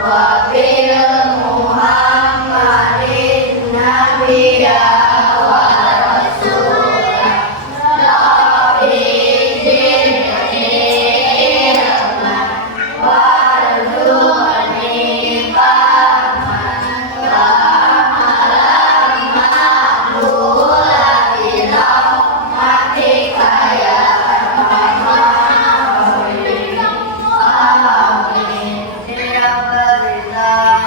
wa bil Muhammadin nabiyya wa rasulah nabiyyin ilman warzuqni fahman wa amalan maqbulan bi rahmatika ya arhamar rahimin. Amin ya rabbal alamin.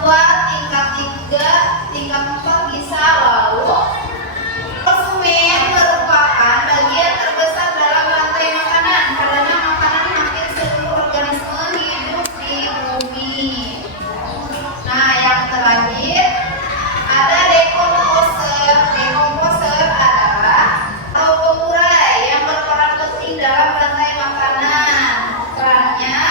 2, tingkat 3, tingkat 4 bisa. Lalu konsumen merupakan bagian terbesar dalam rantai makanan karena makanan hampir seluruh organisme hidup di bumi. Nah, yang terakhir ada dekomposer. Dekomposer adalah atau pengurai yang berperan penting dalam rantai makanan. Perannya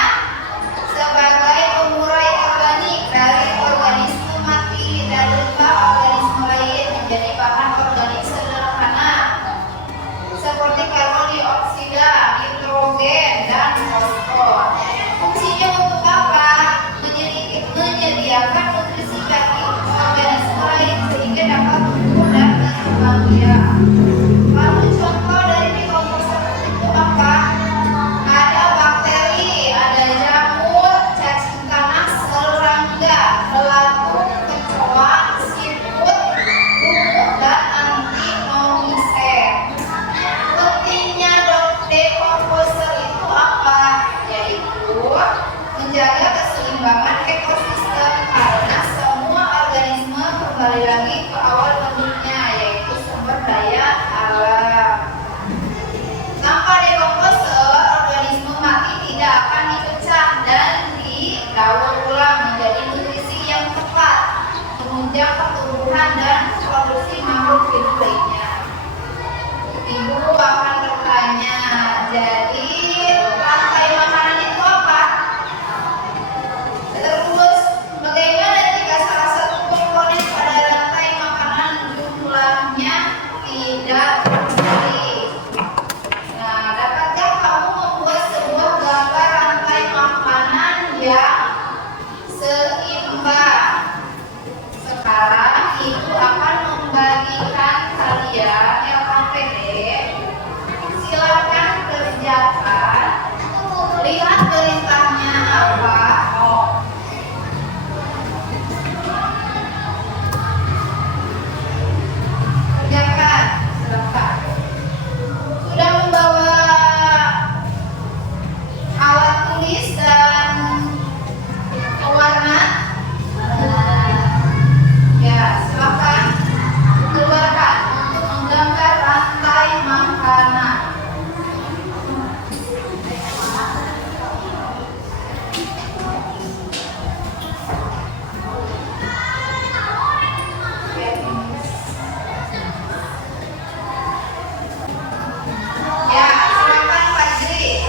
sebagai pengurai organik dari organisme mati dan limbah organisme lain menjadi bahan organik sederhana seperti karbon dioksida, nitrogen, dan fosfor. Fungsinya untuk apa? Menyediakan nutrisi bagi organisme lain sehingga dapat tumbuh dan berkembang biak. Lalu contoh dari dekomposer itu apa? Ada bakteri, ada jamur, cacing tanah, serangga, belatung, kecoa, siput, lumut, dan antinomiser. Pentingnya dekomposer itu apa? Yaitu menjaga keseimbangan ekosistem karena semua organisme kembali lagi ke awal bentuknya, yaitu sumber daya alam. Tanpa dekomposer, organisme mati tidak akan dipecah dan didaur ulang menjadi nutrisi yang tepat menunjang pertumbuhan dan produksi makhluk hidup lainnya. Ibu akan bertanya, jadi rantai makanan itu apa? Terus, bagaimana jika salah satu komponen pada rantai makanan jumlahnya tidak tercuali? Nah, dapatkah kamu membuat sebuah gambar rantai makanan yang seimbang? Sekarang ibu akan membagikan kalian LKPD. Silakan kerjakan. Lihat perintahnya apa. Kerjakan. Silakan. Sudah membawa alat tulis dan pewarna? Ya, silakan keluarkan untuk menggambar rantai makanan. Ya, silakan Pak Jri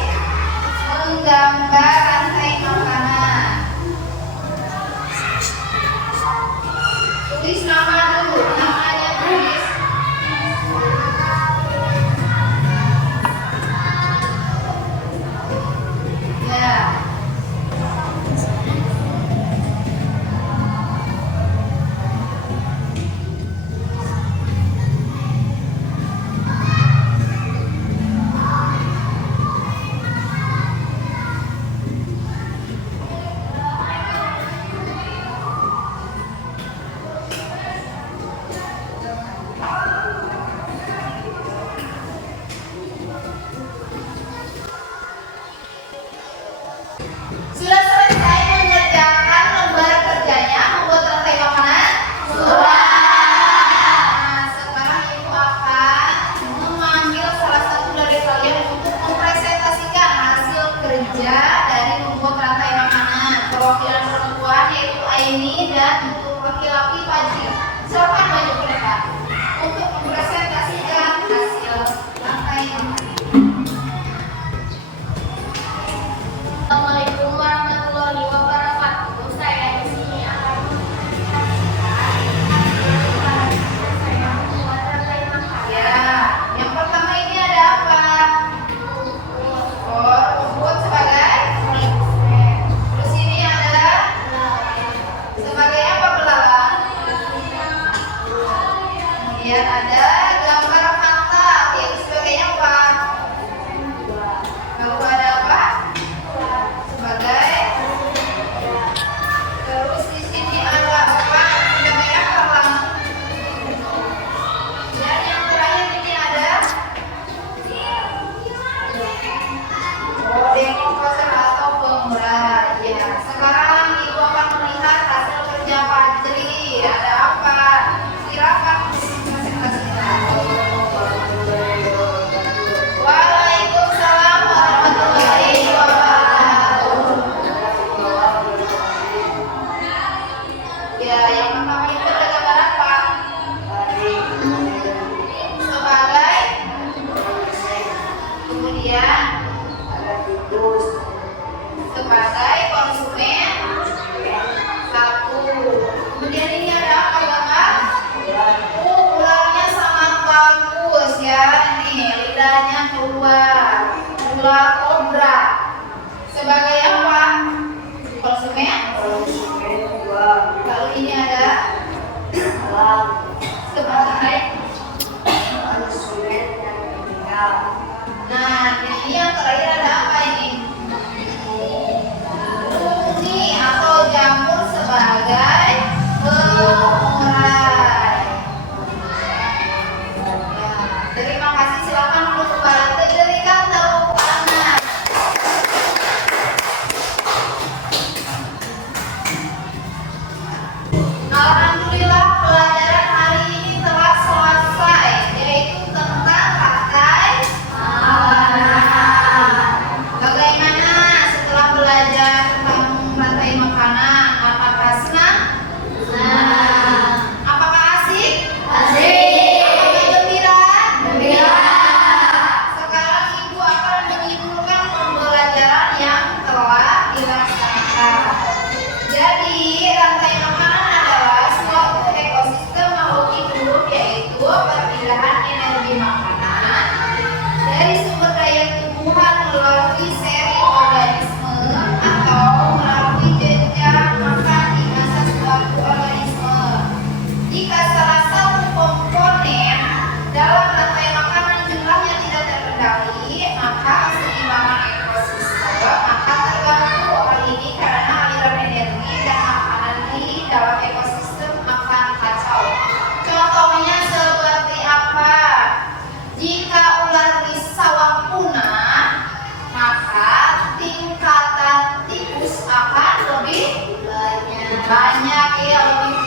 menggambar rantai makanan. Tulis nama dulu, namanya tulis. Ya. Sudah selesai mengerjakan lembar kerjanya membuat rantai makanan? Sudah. Nah, sekarang ibu akan memanggil salah satu dari kalian untuk mempresentasikan hasil kerja dari membuat rantai makanan. Perwakilan perempuan yaitu Aini dan untuk laki-laki Fajri. Silakan maju ke depan untuk mempresentasikan hasil rantai makanan. Assalamualaikum warahmatullahi wabarakatuh. Saya di sini akan membuat rantai makanan. Ya, yang pertama ini ada apa? Oh, rumput sebagai terus ini ada sebagai apa belalang? Ya, yang pertama itu ada gambar apa? Sebagai, kemudian sebagai konsumen satu. Kemudian ini ada apa gambar? Ularnya sangat bagus ya, nih lidahnya keluar, ular kobra. Sebagai apa? Konsumen. Lalu ini ada sebagai. Nah, ini yang terakhir ada apa ini? Bumi atau jamur sebagai pengurai. Ya, terima kasih. Silakan untuk kembali diberikan tepuk tangan. Alhamdulillah pelajaran hari ini telah selesai, yaitu tentang rantai makanan. Bagaimana setelah belajar tentang rantai makanan? Apakah senang? Senang. Apakah asik? Asik. Apakah gembira? Gembira. Sekarang Ibu akan menyimpulkan pembelajaran yang telah dilaksanakan. Jadi, rantai makanan adalah suatu ekosistem makhluk hidup, yaitu perpindahan energi makanan dari sumber daya tumbuhan melalui seri organisme atau melalui jenjang makan di masa suatu organisme. Jika salah satu komponen dalam rantai makanan jumlahnya tidak terkendali, maka keseimbangan ekosistem akan terganggu. Hal ini karena aliran energi dan makanan di dalam ekosistem akan kacau. Contohnya seperti apa? Jika ular di sawah punah, maka tingkatan tikus akan lebih banyak, ya, lebih